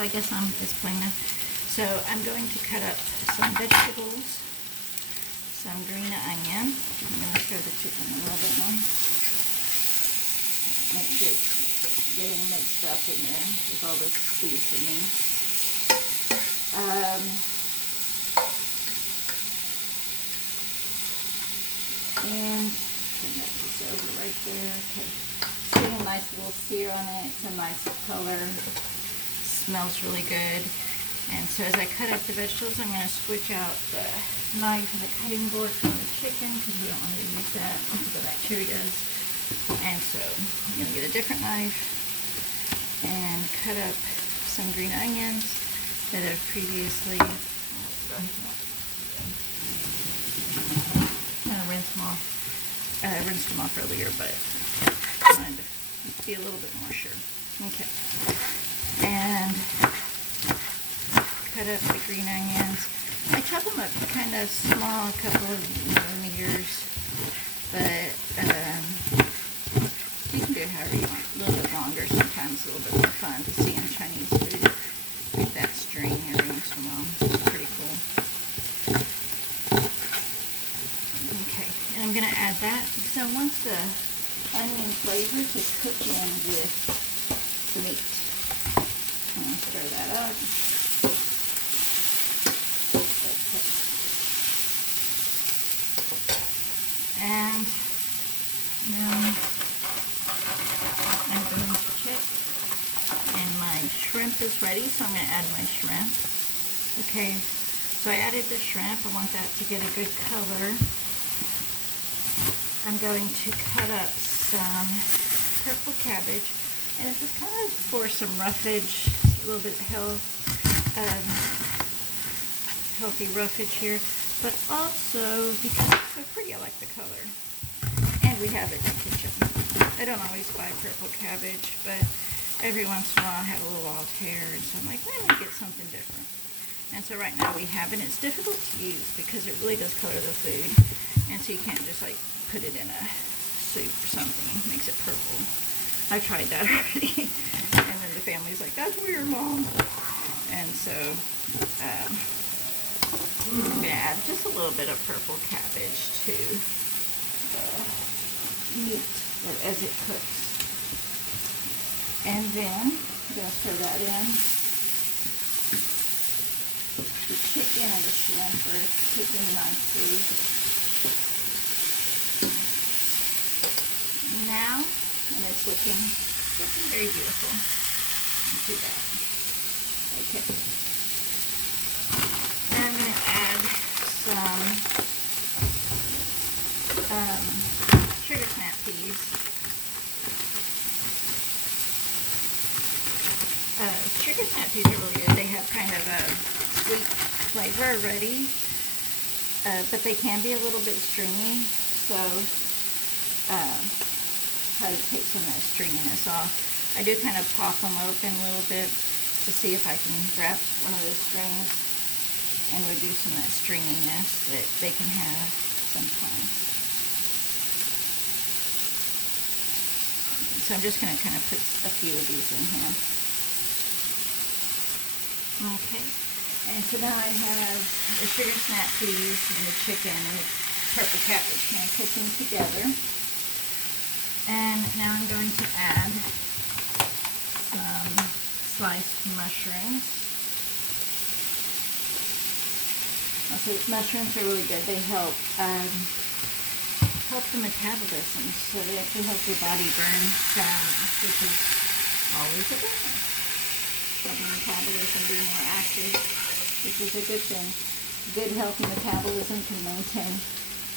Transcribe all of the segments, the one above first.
so I guess it's plain now. So I'm going to cut up some vegetables, some green onion. I'm going to show the chicken a little bit more. Make sure it's getting mixed up in there with all the seasoning. And turn that piece over right there. Okay. It's getting a nice little sear on it. It's a nice color. Smells really good. And so as I cut up the vegetables, I'm going to switch out the knife and the cutting board from the chicken because we don't want to use that because the bacteria does. And so I'm going to get a different knife and cut up some green onions that I've previously rinsed them off earlier, but I wanted to be a little bit more sure. Okay. And cut up the green onions. I chop them up kind of small, a couple of millimeters, but you can do it however you want. A little bit longer, sometimes a little bit more fun to see in Chinese food. Like that string every once in a while. It's pretty cool. I'm going to add that because I want the onion flavor to cook in with the meat. I'm going to stir that up. Okay. And now I'm going to check, and my shrimp is ready, so I'm going to add my shrimp. Okay, so I added the shrimp. I want that to get a good color. I'm going to cut up some purple cabbage, and this is kind of for some roughage, a little bit healthy roughage here, but also because it's so pretty, I like the color. And we have it in the kitchen. I don't always buy purple cabbage, but every once in a while I have a little wild hair, and so I'm like, let me get something different. And so right now we have it. It's difficult to use because it really does color the food, and so you can't just like put it in a soup or something. It makes it purple. I tried that already. And then the family's like, that's weird, Mom. And so I'm going to add just a little bit of purple cabbage to the meat as it cooks. And then I'm going to stir that in. The chicken and the shrimp are cooking nicely. Now, and it's looking very beautiful. Let's do that. Okay. And I'm going to add some sugar snap peas. Sugar snap peas are really good. They have kind of a sweet flavor already, but they can be a little bit stringy, so try to take some of that stringiness off. I do kind of pop them open a little bit to see if I can grab one of those strings and reduce some of that stringiness that they can have sometimes. So I'm just going to kind of put a few of these in here. Okay, and so now I have the sugar snap peas and the chicken and the purple cabbage kind of cooking together. And now I'm going to add some sliced mushrooms. Okay, mushrooms are really good. They help the metabolism, so they actually help your body burn fat, which is always a good thing. Help your metabolism be more active, which is a good thing. Good healthy metabolism can maintain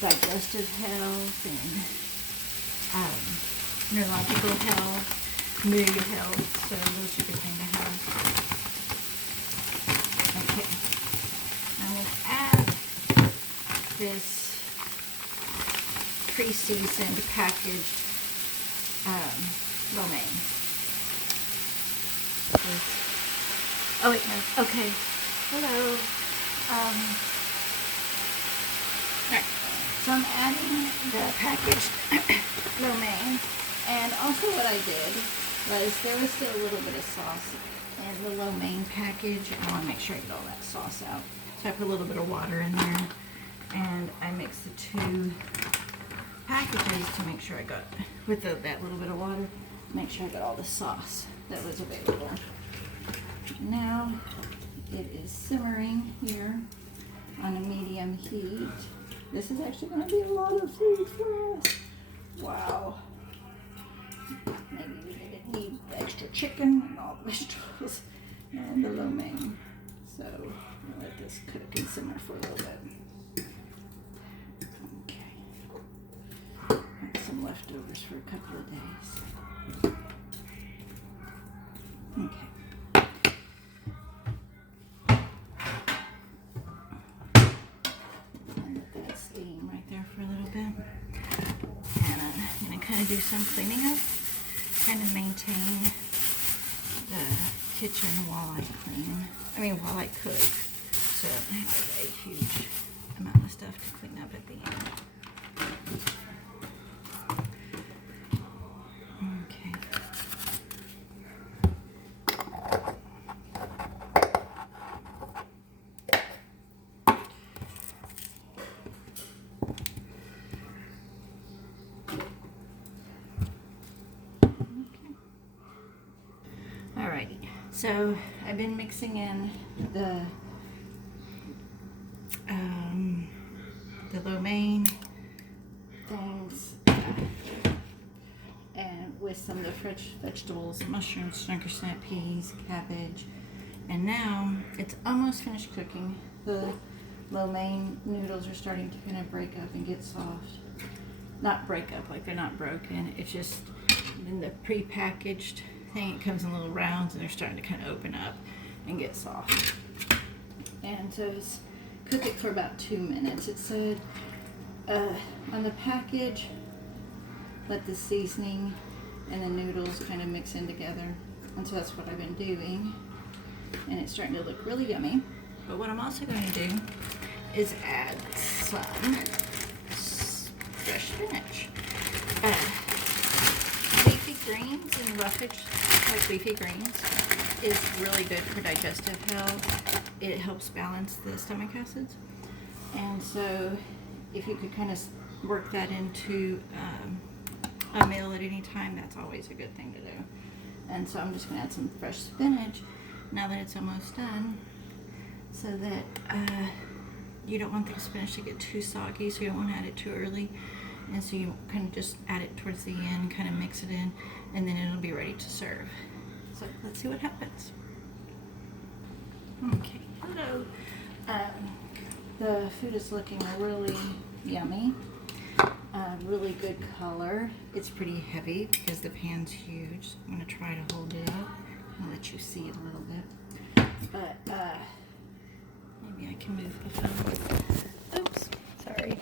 digestive health and neurological health, mood health, so those are a good thing to have. Okay, I'm going to add this pre-seasoned packaged lo mein. Oh wait, no, okay. Hello. Alright, so I'm adding the packaged lo mein, and also what I did was there was still a little bit of sauce and the lo mein package. I want to make sure I get all that sauce out. So I put a little bit of water in there, and I mix the two packages to make sure I got, with that little bit of water, make sure I got all the sauce that was available. Now it is simmering here on a medium heat. This is actually going to be a lot of food for us. Wow. Maybe we didn't need the extra chicken and all the vegetables and the lo mein. So I'll let this cook and simmer for a little bit. Okay. Have some leftovers for a couple of days. Okay. And let that steam right there for a little bit. And I'm going to kind of do some cleaning up, kind of maintain the kitchen while while I cook. So I have a huge amount of stuff to clean up at the end. Okay. Alrighty, so I've been mixing in the lo mein things and with some of the fresh vegetables, mushrooms, snarker snap peas, cabbage, and now it's almost finished cooking. The lo mein noodles are starting to kind of break up and get soft. Not break up, like they're not broken, it's just in the pre-packaged thing, it comes in little rounds and they're starting to kind of open up and get soft. And so just cook it for about 2 minutes. It said on the package, let the seasoning and the noodles kind of mix in together. And so that's what I've been doing. And it's starting to look really yummy. But what I'm also going to do is add some fresh spinach. Leafy greens and roughage, like leafy greens, is really good for digestive health. It helps balance the stomach acids. And so if you could kind of work that into a meal at any time, that's always a good thing to do. And so I'm just going to add some fresh spinach now that it's almost done, so that you don't want the spinach to get too soggy, so you don't want to add it too early. And so you kind of just add it towards the end, kind of mix it in, and then it'll be ready to serve. So let's see what happens. Okay, hello. The food is looking really yummy. Really good color. It's pretty heavy because the pan's huge. So I'm going to try to hold it up and let you see it a little bit. But maybe I can move the phone. Oops, sorry.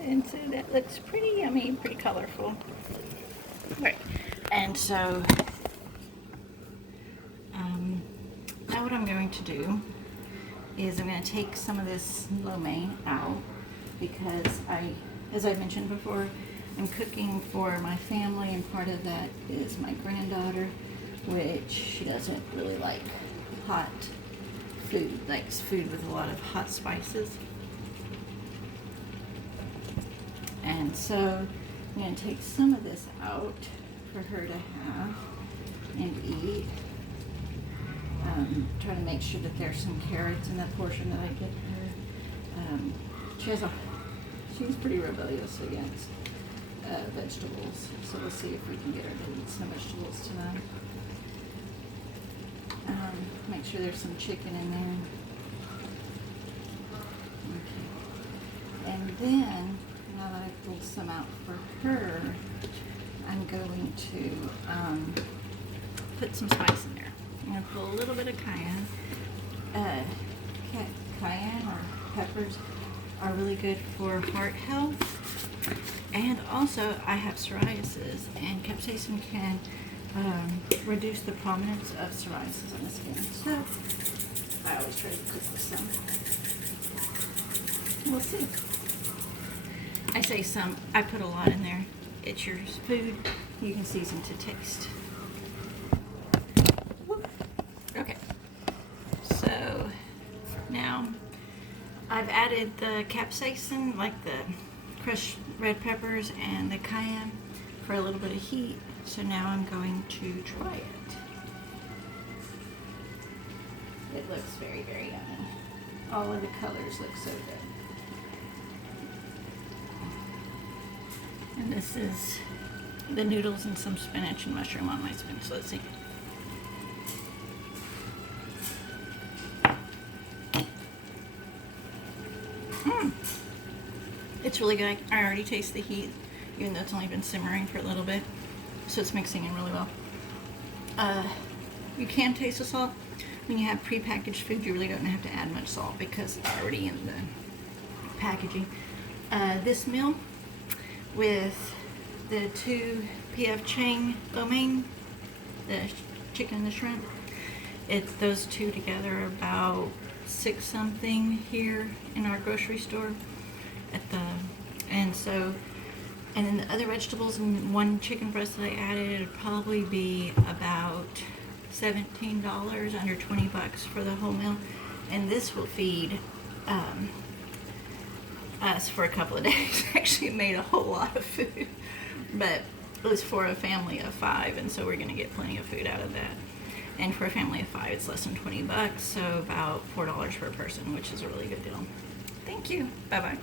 And so that looks pretty yummy, pretty colorful. Right. And so now what I'm going to do is I'm going to take some of this lo mein out, because as I mentioned before, I'm cooking for my family, and part of that is my granddaughter, which she doesn't really like hot food, likes food with a lot of hot spices. And so I'm going to take some of this out for her to have and eat. Try to make sure that there's some carrots in that portion that I get her. She's pretty rebellious against vegetables, so we'll see if we can get her to eat some vegetables tonight. Make sure there's some chicken in there. Okay. And then, now that I've pulled some out for her, I'm going to put some spice in there. I'm going to put a little bit of cayenne. Cayenne or peppers are really good for heart health. And also, I have psoriasis, and capsaicin can reduce the prominence of psoriasis on the skin. So, I always try to cook with some. We'll see. I say some, I put a lot in there. It's your food. You can season to taste. I've added the capsaicin, like the crushed red peppers and the cayenne for a little bit of heat. So now I'm going to try it. It looks very, very yummy. All of the colors look so good. And this is the noodles and some spinach and mushroom on my spoon. So let's see. It's really good. I already taste the heat, even though it's only been simmering for a little bit. So it's mixing in really well. You can taste the salt. When you have prepackaged food, you really don't have to add much salt because it's already in the packaging. This meal with the 2 P.F. Chang lo mein, the chicken and the shrimp, those two together are about $6 something here in our grocery store. And then the other vegetables and 1 chicken breast that I added would probably be about $17, under $20 for the whole meal. And this will feed us for a couple of days. Actually, it made a whole lot of food, but it was for a family of 5, and so we're going to get plenty of food out of that. And for a family of 5, it's less than $20, so about $4 per person, which is a really good deal. Thank you. Bye-bye.